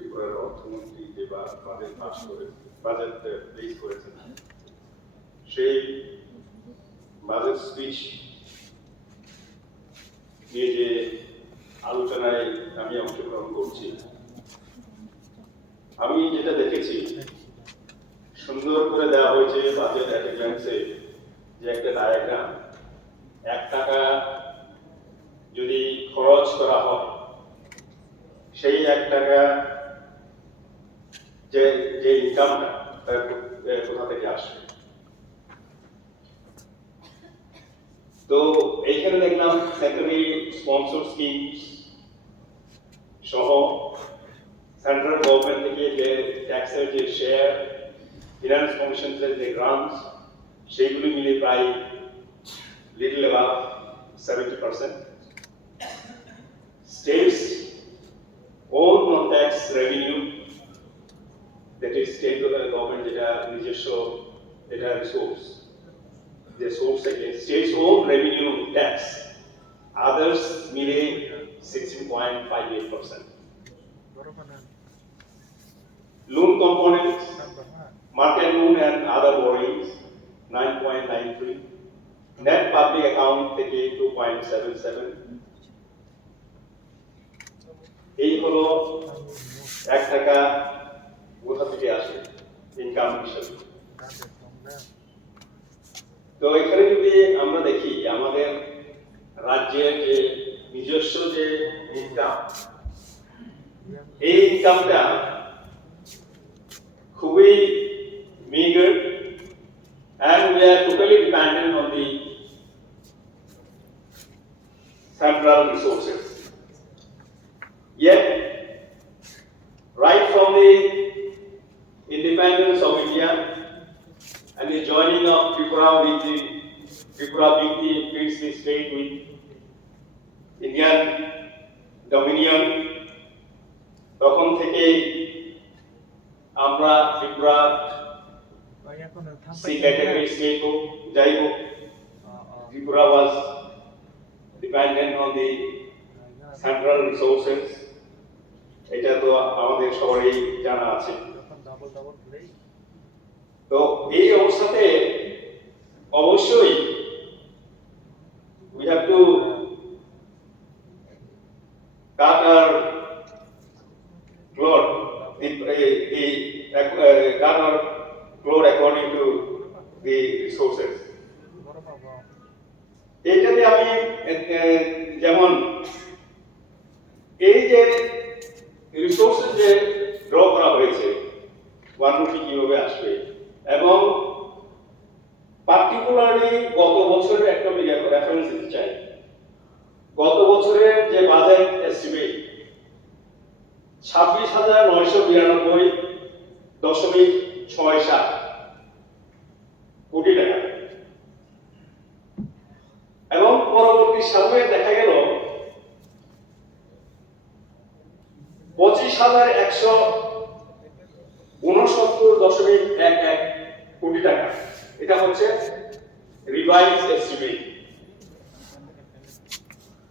ত্রিপুরার অর্থমন্ত্রী যে বাজেট পাস করে বাজেট পেশ করেছেন, সেই বাজেট স্পিচ নিয়ে যে আলোচনায় আমি অংশগ্রহণ করছি, আমি যেটা দেখেছি সুন্দর করে দেওয়া হয়েছে বাজেট অ্যাটেন্ডেন্সে যে একটা ডায়াগ্রাম, 1 টাকা যদি খরচ করা হয় সেই 1 টাকা যে ইনকামটা কোথা থেকে আসবে। তো এইখানে দেখলাম সেন্ট্রালি স্পন্সর স্কিম সহ সেন্ট্রাল গভর্নমেন্ট থেকে যে ট্যাক্সের যে শেয়ার, ফিনান্স কমিশনের যে গ্রান্টস, সেইগুলি মিলে প্রায় little above 70%। States own non-tax revenue, that is state government যেটা নিজস্ব এটা রিসোর্স, যে সোর্স থেকে states own revenue tax, others মিলে 16.58%. Loan components, market loan and other borrowings 9.93, net public account থেকে 2.77. এই হলো 1 টাকা কোথা থেকে আসে ইনকাম হিসেবে। তো এখানে যদি আমরা দেখি আমাদের রাজ্যের যে নিজস্ব যে ইনকাম, এই ইনকামটা খুবই meager and we are totally dependent on the central resources. Yet, right from the independence of India and the joining of Tripura being the princely state with Indian dominion, তখন থেকে আমরা ত্রিপুরা C category state হোক যাই হোক, Tripura was dependent on the central resources. এটা তো আমাদের সবারই জানা আছে। তো এই অবস্থাতে অবশ্যই we have to cut our cloth, cut our cloth according to the resources. এইটাতে আমি যেমন এই যে রিসোর্সেস যে ড্র করা হয়েছে 1 রুপি কিভাবে আসবে, এবং পার্টিকুলারলি গত বছরের একটা রেফারেন্স দিতে চাই। গত বছরের যে বাজেট এস্টিমেট 26,992.67 কোটি টাকা, এবং পরবর্তী সামনে দেখা গেল 25,169.11 কোটি টাকা। এটা হচ্ছে revise estimate.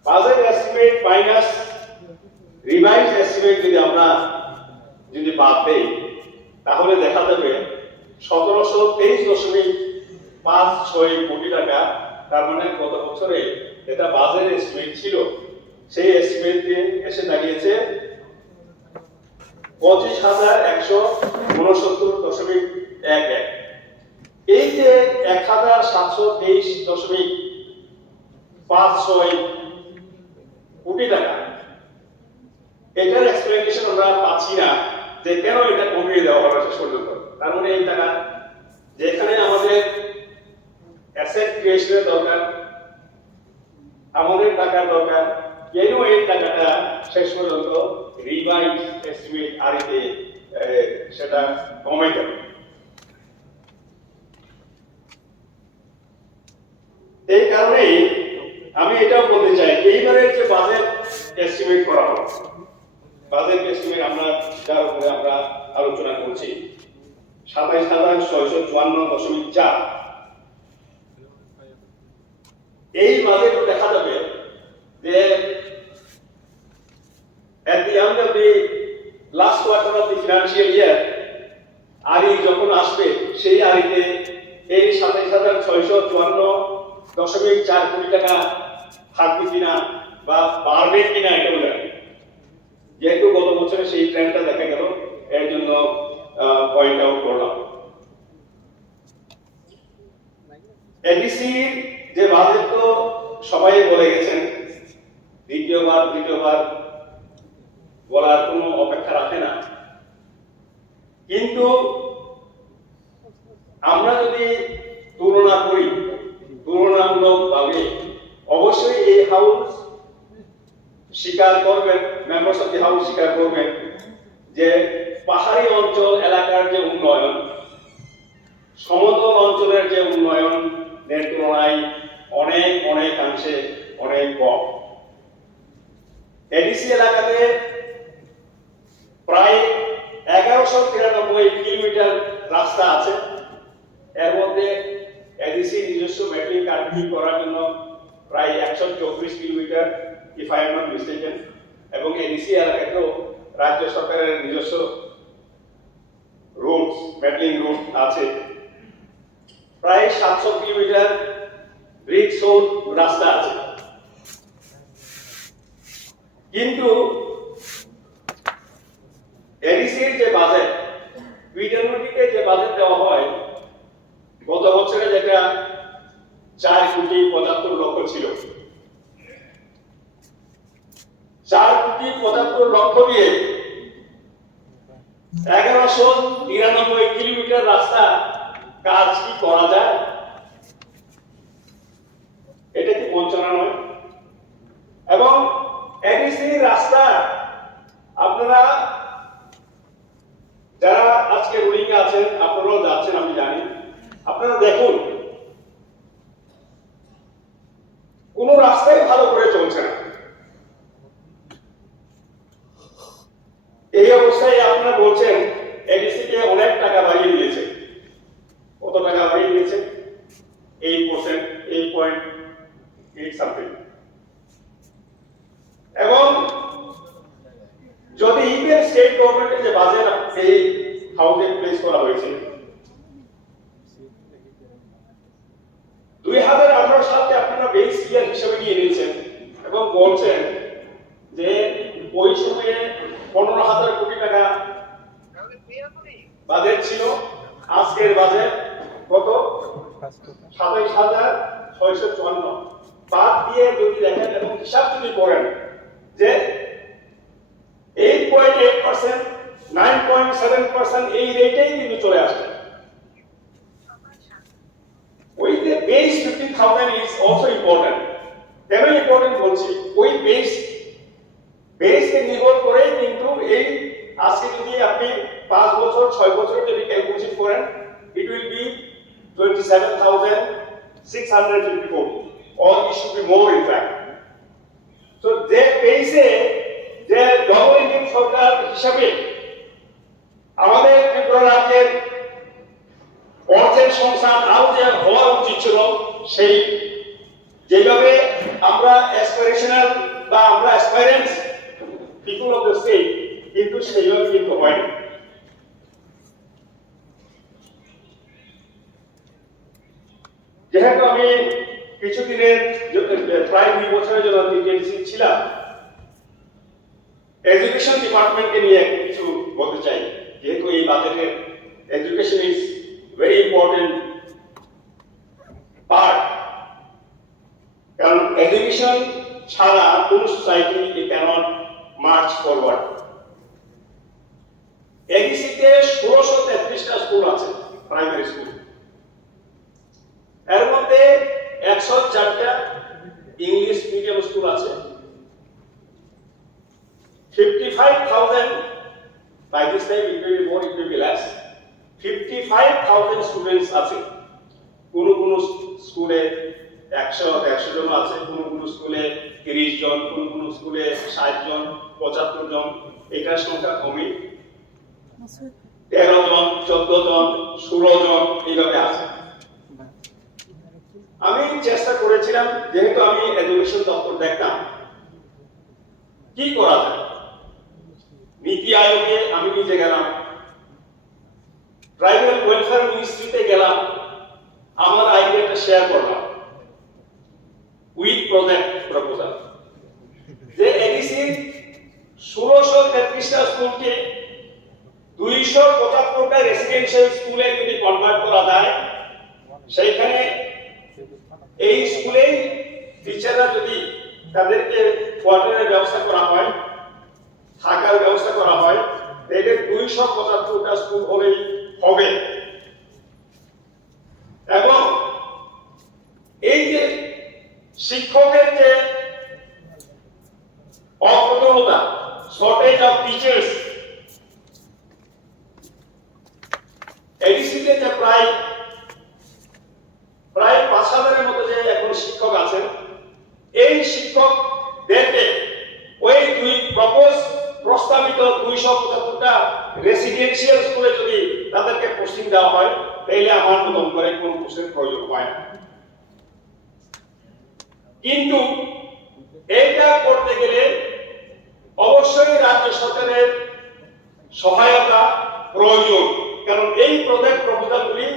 Budget estimate minus revise estimate যদি বাদ দেই, তাহলে দেখা যাবে 1723.56 কোটি টাকা। তার মানে গত বছরে এটা বাজেট এস্টিমেট ছিল, সেই এস্টিমেট দিয়ে এসে দাঁড়িয়েছে 25,169.11। এই যে 1,723.56 কোটি টাকা, এটার এক্সপ্লেনেশন আমরা পাচ্ছি না যে কেন এটা কমিয়ে দেওয়া হলো শেষ পর্যন্ত। তার মানে এই টাকা যেখানে আমাদের অ্যাসেট ক্রিয়েশনের দরকার, আমাদের টাকার দরকার, কেন এই টাকাটা শেষ পর্যন্ত রিভাইজ এস্টিমেট আরিতে সেটা কমে যাবে। এই কারণেই আমি এটাও বলতে চাই, এইবারের যে বাজেট এস্টিমেট করা হলো, বাজেট এস্টিমেট আমরা যার উপরে আমরা আলোচনা করছি 27,654.4, এই বাজেটে দেখা যাবে যে at the end of the last quarter গাড়িতে এই 27,654.4 কোটি টাকা থাকবে কিনা বা বাড়বে কিনা এটাও জানি। যেহেতু গত বছরে সেই ট্রেন্ডটা দেখা গেল, এর জন্য পয়েন্ট আউট করলাম। এডিসির যে বাজেট তো সবাই বলে গেছেন, দ্বিতীয়বার বলার কোনো অপেক্ষা রাখে না। কিন্তু আমরা যদি তুলনা করি তুলনামূলকভাবে, অবশ্যই এই হাউস স্বীকার করবেন, মেম্বার্স অফ দি হাউস স্বীকার করবেন যে পাহাড়ি অঞ্চল এলাকার যে উন্নয়ন, সমতল অঞ্চলের যে উন্নয়নের তুলনায় অনেকাংশে অনেক কম। এডিসি এলাকাতে প্রায় 1193 কিলোমিটার রাস্তা আছে। এর মধ্যে এডিসি নিজস্ব মেট্রিক কার্পিং করার জন্য প্রায় 134 kilometre, if I am not mistaken, এবং এডিসি এলাকাতেও রাজ্য সরকারের নিজস্ব রুট, মেটলিং রুট আছে। প্রায় 700 কিলোমিটার ব্রিজ রোড রাস্তা আছে। কিন্তু এডিসির যে বাজেট, পিডব্লিউডিকে যে বাজেট দেওয়া হয়, গত বছরে যেটা 4,75,00,000 ছিল, 4,75,00,000 দিয়ে 1193 কিলোমিটার রাস্তা কাজ কি করা যায়? এটা কি বঞ্চনা নয়? এবং এডিসি রাস্তা আপনারা যারা আজকে রুলিং আছেন, আপনারাও যাচ্ছেন আমি জানি, আপনারা দেখুন কোন রাস্তায় ভালো করে চলছে না। এই অবস্থায় আপনারা বলছেন এডিসি কে অনেক টাকা বাড়িয়ে দিয়েছে। কত টাকা বাড়িয়ে দিয়েছে? 8%, 8.8 সামথিং। এবং যদি ইন্ডিয়ান স্টেট গভর্নমেন্টের যে বাজেট এই হাউসে প্লেস করা হয়েছে, 2018 সালে আপনারা বেস ইয়ার হিসেবে নিয়ে নিয়েছেন এবং বলছেন যে ওই সময়ে 15,000 কোটি টাকা বাজেট ছিল। আজকের বাজেট কত? 27,654। বাদ দিয়ে যদি দেখেন এবং হিসাব যদি করেন যে 8.8%, 9.7% এই রেটেই কিন্তু চলে আসে। With the base 15,000 is also important. Very important বলছি, ওই বেসকে নির্ভর করে কিন্তু এই আজকে যদি আপনি 5 বছর 6 বছর যদি ক্যালকুলেশন করেন, it will be 27,654, or it should be more in fact. So যে বেসে যে ডবল ইঞ্জিন সরকার হিসাবে আমাদের ত্রিপুরা রাজ্যের অর্থের সংস্থান আরো যে হওয়া উচিত ছিল, সেই যেভাবে আমরা অ্যাসপিরেশনাল বা আমরা অ্যাসপাইরেন্টস পিপল অফ দ্য স্টেট, কিন্তু সেইভাবে কিন্তু হয়নি। যেহেতু আমি কিছুদিনের প্রায় 2 বছরের জন্য ডিটেলসি ছিলাম, এডুকেশন ডিপার্টমেন্টকে নিয়ে কিছু বলতে চাই। যেহেতু এই বাজেটে education is very important part, কারণ এডুকেশন ছাড়া কোন সোসাইটি ক্যানট মার্চ ফরওয়ার্ড। এডিসিতে 1633টা স্কুল আছে, প্রাইমারি স্কুল। এর মধ্যে 104টা ইংলিশ মিডিয়াম স্কুল আছে। 55,000, by this time it will be more, it will be less, 55,000 students আছে। কোন স্কুলে 100 জন আছে, কোন স্কুলে 30 জন, কোন স্কুলে 60 জন, 75 জন, এটার সংখ্যা কমই। 13 জন, 14 জন, 16 জন এইভাবে আছে। আমি চেষ্টা করেছিলাম, যেহেতু আমি এডুকেশন দপ্তর দেখতাম, কি করা যায়। নীতি আয়োগে আমি নিজে গেলাম, ট্রাইবাল ওয়েলফেয়ার মিনিস্ট্রিতে গেলাম, আমার আইডিয়াটা শেয়ার করলাম উইথ প্রজেক্ট প্রপোজাল যে এডিসি 1633টা স্কুলকে 275টা রেসিডেন্সিয়াল স্কুলে যদি কনভার্ট করা যায়, সেইখানে এই স্কুলে টিচাররা যদি তাদেরকে কোয়ার্টারের ব্যবস্থা করা হয়, থাকার ব্যবস্থা করা হয়, তাহলে 275টা স্কুল হলেই হবে। এবং এই যে শিক্ষকের যে অপ্রতুলতা, শর্টেজ অফ টিচার্স, এডিসিতে যে প্রায় 5,000-এর মতো যে এখন শিক্ষক আছেন, এই শিক্ষকদেরকে ওই প্রস্তাবিত 275টা রেসিডেন্সিয়াল স্কুলে যদি তাদেরকে পোস্টিং দেওয়া হয়, তাহলে আমার মতন করে কোন পোস্টের প্রয়োজন হয় না। কিন্তু এটা করতে গেলে অবশ্যই রাজ্য সরকারের সহায়তা প্রয়োজন, কারণ এই প্রজেক্ট প্রপোজালগুলি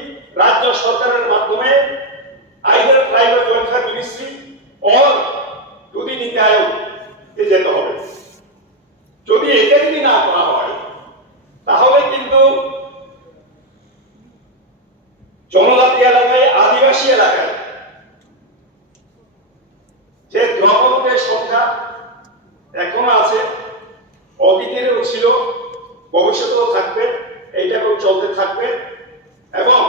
রাজ্য সরকারের মাধ্যমে either tribal welfare ministry or যদি নীতি আয়োগে যেতে হবে। যদি এটা যদি না করা হয়, তাহলে কিন্তু জনজাতি এলাকায়, আদিবাসী এলাকায় যে দ্রব্যমূল্যের সংখ্যা এখনো আছে, অতীতেরও ছিল, ভবিষ্যতেও থাকবে, এইটাকেও চলতে থাকবে। এবং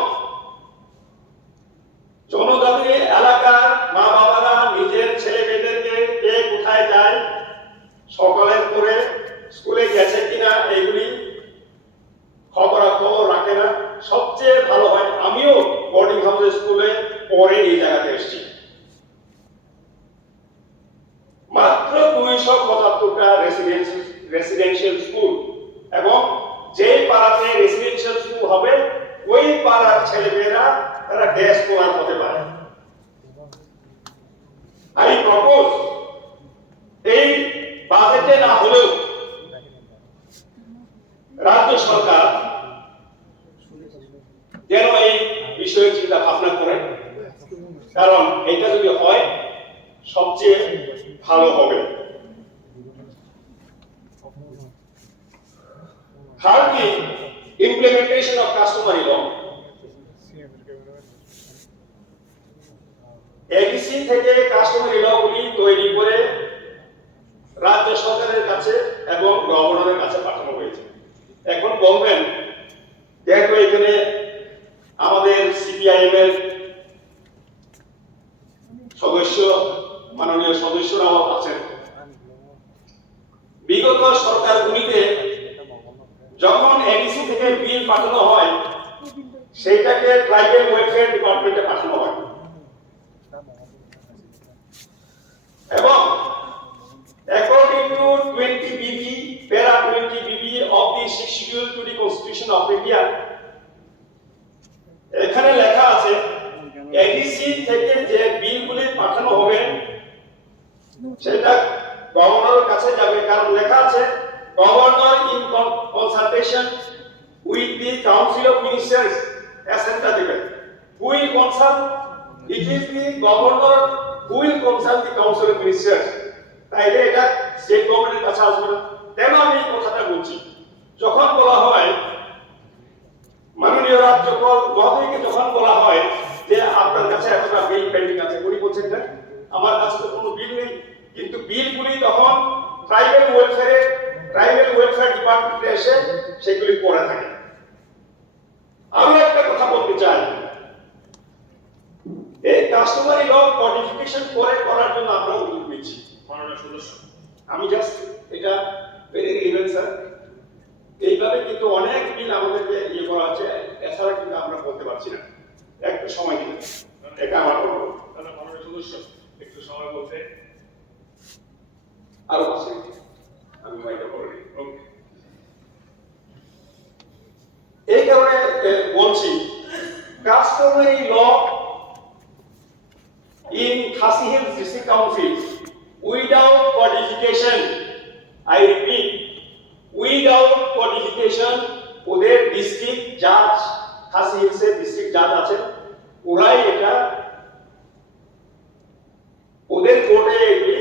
জনজাতি এলাকার মা বাবারা নিজের ছেলে মেয়েদেরকে কে কোথায় যায়, সকালের পরে স্কুলে গেছে কিনা, এইগুলি খবর রাখে না। সবচেয়ে ভালো হয়, আমিও বোর্ডিং হাউসে স্কুলে পরে এই জায়গাতে এসেছি, মাত্র 275টা রেসিডেন্সিয়াল স্কুল, এবং যে পাড়াতে রেসিডেন্সিয়াল স্কুল হবে ওই পাড়ার ছেলেমেয়েরা তারা ডে স্কলার হতে পারে। আই প্রপোজ এই বাজেটে না হলেও রাজ্য সরকার যেন এই বিষয়ে চিন্তা ভাবনা করে, কারণ এটা যদি হয় সবচেয়ে ভালো হবে। Thirdly, implementation of customary law. ADC থেকে কাস্টমারি লগুলি তৈরি করে রাজ্য সরকারের কাছে এবং গভর্নরের কাছে পাঠানো হয়েছে। এখন বলবেন, যেহেতু এখানে আমাদের সিপিআইএম এর সদস্য, মাননীয় সদস্যরাও আছেন, বিগত সরকারগুলিতে যখন এডিসি থেকে বিল পাঠানো হয়, সেইটাকে ট্রাইবাল ওয়েলফেয়ার ডিপার্টমেন্টে পাঠানো হয়, এবং according to 20 BB, para 20 BB of the 6th schedule to the Constitution of India, এখানে লেখা আছে এডিসি থেকে যে বিলগুলি পাঠানো হবে সেটা গভর্নরের কাছে যাবে, কারণ লেখা আছে governor in consultation with the council of ministers অ্যাসেন্টা দিবেন। Who will consult? It is the governor who will consult the council of ministers. তাইলে এটা স্টেট গভর্নমেন্টের কাছে আসবে না। কেন আমি এই কথাটা বলছি? যখন বলা হয় মাননীয় রাজ্যপাল মহোদয়কে যখন বলা হয় যে আপনার কাছে এতটা বিল পেন্ডিং আছে, উনি বলছেন না আমার কাছে তো কোনো বিল নেই, কিন্তু বিলগুলি তখন ট্রাইবাল ওয়েলফেয়ার ডিপার্টমেন্টে এসে সেগুলি পড়ে থাকে। আমি একটা কথা বলতে চাই, এই কাস্টমারি ল কোডিফিকেশন করার জন্য আমরা উদ্যোগ নিচ্ছি মাননীয় সদস্য। আমি জাস্ট এটা ভেরি রিলেভেন্ট স্যার, এইভাবে কিন্তু অনেক বিল আমাদেরকে ইয়ে করা আছে, এছাড়া কিন্তু আমরা বলতে পারছি না। একটু সময় দিন, এটা আমার অনুরোধ। মাননীয় সদস্য একটু সময় বলতে আরো আছে, আমি এটা বলি। এই কারণে বলছি customary law in Khasi Hills District Council without codification, I repeat, without codification, ওদের ডিস্ট্রিক্ট জাজ খাসি হিলসে ডিস্ট্রিক্ট জাজ আছেন, ওরাই এটা ওদের কোর্টে এগুলি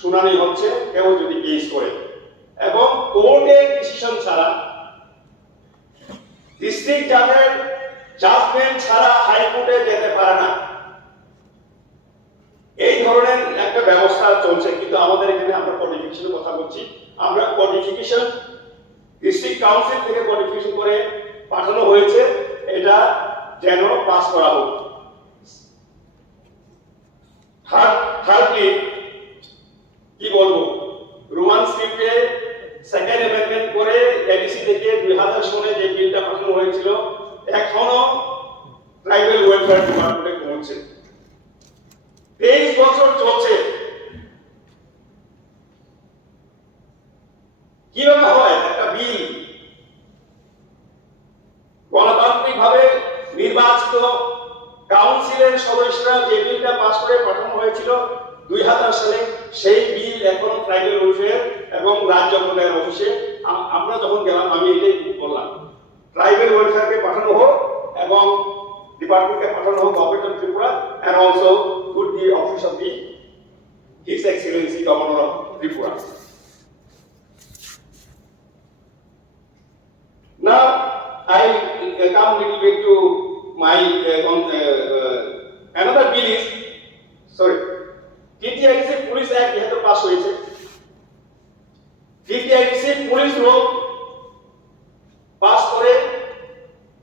শুনানি হচ্ছে কেউ যদি কেস করে, এবং কোর্টের ডিসিশন ছাড়া, ডিস্ট্রিক্ট জাজের জাজমেন্ট ছাড়া হাইকোর্টে যেতে পারে না। এই ধরনের একটা ব্যবস্থা চলছে। কিন্তু আমাদের এখানে আমরা কোডিফিকেশনের কথা বলছি, আমরা কোডিফিকেশন ডিস্ট্রিক্ট কাউন্সিল থেকে কোডিফিকেশন করে পাঠানো হয়েছে, এটা যেন পাস করা হোক। থার্ডলি কি বলবো, রোমান স্ক্রিপ্টে সেকেন্ড অ্যামেন্ডমেন্ট করে এডিসি থেকে 2000 সনে যে বিলটা পাঠানো হয়েছিল এখনো ট্রাইবাল ওয়েলফেয়ার ডিপার্টমেন্টে পৌঁছে 23 বছর চলছে। কিভাবে হয় একটা বিল গণতান্ত্রিক ভাবে নির্বাচিত কাউন্সিলের সদস্যরা যে বিলটা পাস করে পাঠানো হয়েছিল 2000 সালে, সেই বিল এখন ট্রাইবাল ওয়েলফেয়ার এবং রাজ্য মন্ত্রণালয়ের অফিসে, আমরা যখন গেলাম আমি এটাই বললাম, ট্রাইবাল ওয়েলফেয়ারকে পাঠানো হোক এবং ডিপার্টমেন্টকে পাঠানো হোক government of Tripura, and also to the office of the His Excellency Governor of Tripura. Now I come little bit to my another bill is, sorry, TTIC Police Act যেহেতু পাস হয়েছে, TTIC পুলিশ রোল পাস করে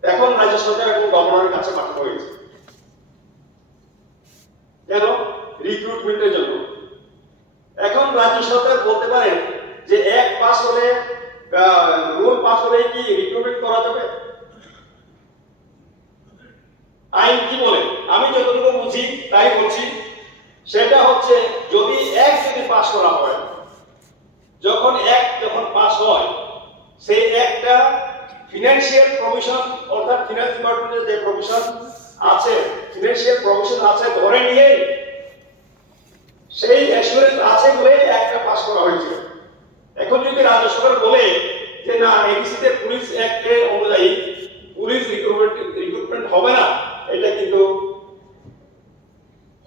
এখন রাজ্য সরকার এবং গভর্নরের কাছে পাঠানো হয়েছে। কেন? রিক্রুটমেন্টের জন্য। এখন রাজ্য সরকার বলতে পারে যে এক পাস হলে, রুল পাস হলে কি রিক্রুটমেন্ট করা যাবে? আইন কি বলে? আমি যতটুকু বুঝি তাই বলছি, সেটা হচ্ছে যদি যদি পাস করা হয়, যখন পাস হয়, সেই একটা ফিনান্সিয়াল প্রভিশন, অর্থাৎ ফিনান্স ডিপার্টমেন্টের যে প্রভিশন আছে, ফিনান্সিয়াল প্রভিশন আছে ধরে নিয়ে সেই অ্যাসুরেন্স আছে বলে একটা পাস করা হয়েছিল। এখন যদি রাজ্য সরকার বলে যে না, এডিসিতে পুলিশ অ্যাক্টের অনুযায়ী পুলিশ রিক্রুটমেন্ট হবে না, এটা কিন্তু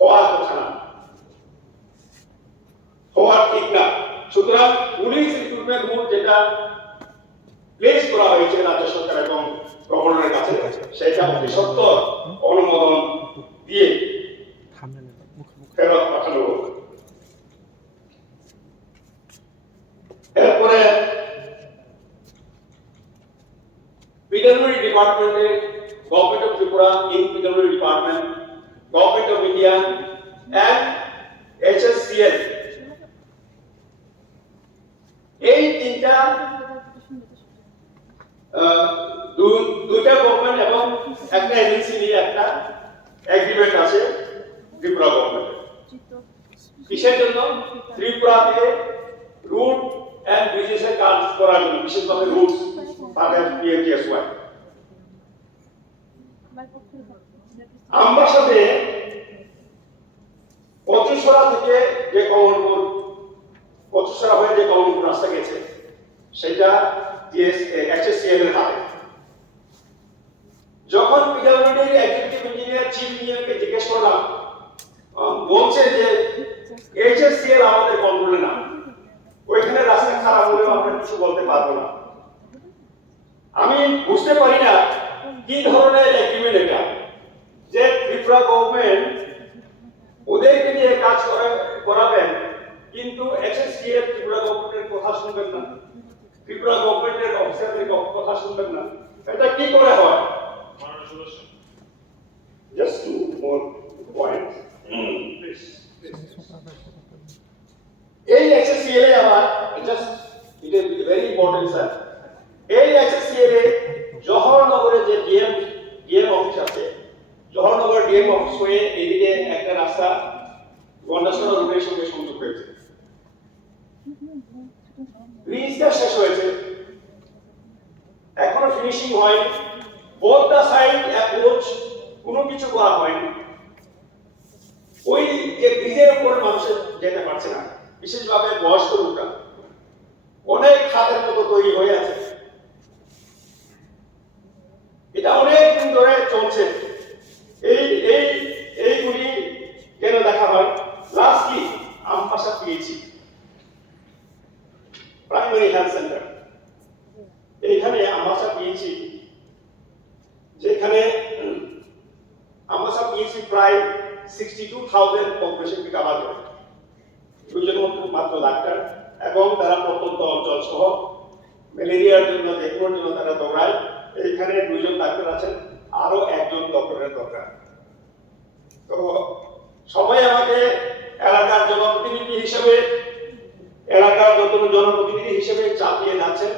হওয়ার কথা না, হওয়ার ঠিক না। সুতরাং পুলিশ রিক্রুটমেন্ট রুল যেটা প্লেস করা হয়েছে রাজ্য সরকার এবং গভর্নরের কাছে, সেটা অতি সত্বর অনুমোদন দিয়ে ফেরত পাঠানো হোক। এরপরে পিডব্লিউডি ডিপার্টমেন্টে government of Tripura, in PWD department, government of India and HSCL, এই তিনটা দুইটা গভর্নমেন্ট এবং একটা এজেন্সি নিয়ে একটা এগ্রিমেন্ট আছে ত্রিপুরা গভর্নমেন্টের। কিসের জন্য? ত্রিপুরাতে রুট এন্ড ব্রিজেসের কাজ করার জন্য, বিশেষভাবে রুটস তাদের PMGSY। আমার সাথে পঁচিশরা থেকে যে কমলপুর, পঁচিশরা হয়ে যে কমলপুর রাস্তা গেছে, সেটা HSCL এর হাতে। যখন পিডব্লিউডির এক্সিকিউটিভ ইঞ্জিনিয়ার চিফ ইঞ্জিনিয়ারকে জিজ্ঞেস করলাম, বলছে যে HSCL আমাদের কন্ট্রোলে না, ওইখানে রাস্তা খারাপ হলেও আমরা কিছু বলতে পারবো না। আমি বুঝতে পারি না কি ধরনের এগ্রিমেন্ট এটা, যে ত্রিপুরা গভর্নমেন্ট ওদেরকে দিয়ে কাজ করাবেন, কিন্তু HSCL ত্রিপুরা গভর্নমেন্টের কথা শুনবেন না, ত্রিপুরা গভর্নমেন্টের অফিসারদের কথা শুনবেন না। এটা কি করে হয়? Just two more points. এই HSCL এ আবার just it is very important sir. এই HSCL এ জওহরনগরে যে ডিএম অফিস আছে, জওহরনগর ডিএম অফিস হয়ে এদিকে একটা রাস্তা গন্ডাছড়া রোডের সঙ্গে সংযোগ হয়েছে। ব্রিজটা শেষ হয়েছে, এখনো ফিনিশিং হয়নি, বোথ দা সাইড অ্যাপ্রোচ কোনো কিছু করা হয়নি। ওই যে ব্রিজের উপরে মানুষ যেতে পারছে না, বিশেষভাবে বয়স্ক লোকরা, অনেক খাতের মতো তৈরি হয়ে আছে। এটা অনেক দিন ধরে পেয়েছি, যেখানে আমরা সব পেয়েছি প্রায় 62,000 পপুলেশনকে কাভার করে, 2জন মাত্র ডাক্তার, এবং তারা প্রত্যন্ত অঞ্চল সহ ম্যালেরিয়ার জন্য যে কোনো জন্য তারা দৌড়ায়। এইখানে 2জন ডাক্তার আছেন, আরো 1জন ডক্টরের দরকার। তো সবাই আমাকে এলাকার জনপ্রতিনিধি হিসেবে, এলাকার জনপ্রতিনিধি হিসেবে চাপিয়ে যাচ্ছেন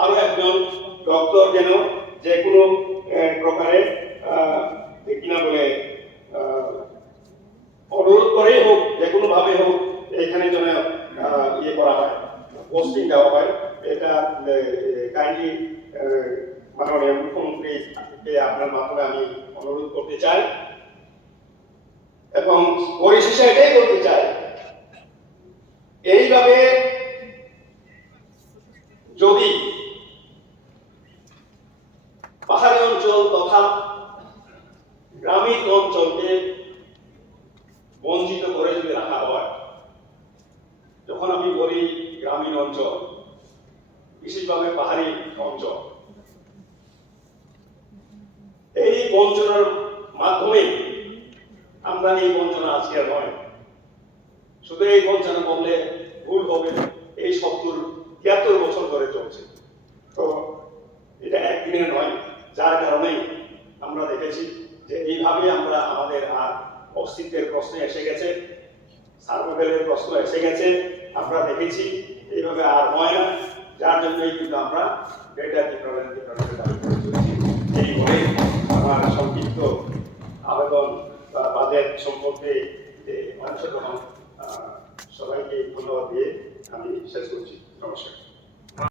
আরো 1জন ডক্টর যেন যে কোনো প্রকারে কিনা বলে অনুরোধ করেই হোক, যে কোনো ভাবে হোক এখানে যেন ইয়ে করা হয়, পোস্টিং দেওয়া হয়। এটা কাইন্ডলি মাননীয় মুখ্যমন্ত্রীকে আপনার মাধ্যমে আমি অনুরোধ করতে চাই, এবং পরিশেষে এটাই বলতে চাই, এইভাবে যদি পাহাড়ি অঞ্চল তথা গ্রামীণ অঞ্চলকে বঞ্চিত করে যদি রাখা হয়, যখন আমি বলি গ্রামীণ অঞ্চল, বিশেষভাবে পাহাড়ি অঞ্চল, এই বঞ্চনার মাধ্যমে আমরা এই বঞ্চনা আজকে নয়, শুধু এই বঞ্চনা বললে ভুল হবে, এই 73 বছর ধরে চলছে। তো এটা একদিনের নয়, যার কারণেই আমরা দেখেছি যে এইভাবে আমরা আমাদের আর অস্তিত্বের প্রশ্ন এসে গেছে, সার্ভাইভালের প্রশ্ন এসে গেছে, আমরা দেখেছি এইভাবে আর হয় না, যার জন্যই কিন্তু আমরা ডেটা ডিফারেন্সের দাবি করে চলেছি। এই বলে আমার সংক্ষিপ্ত আবেদন বা বাজেট সম্পর্কে যে অংশগ্রহণ, সবাইকে ধন্যবাদ দিয়ে আমি শেষ করছি। নমস্কার।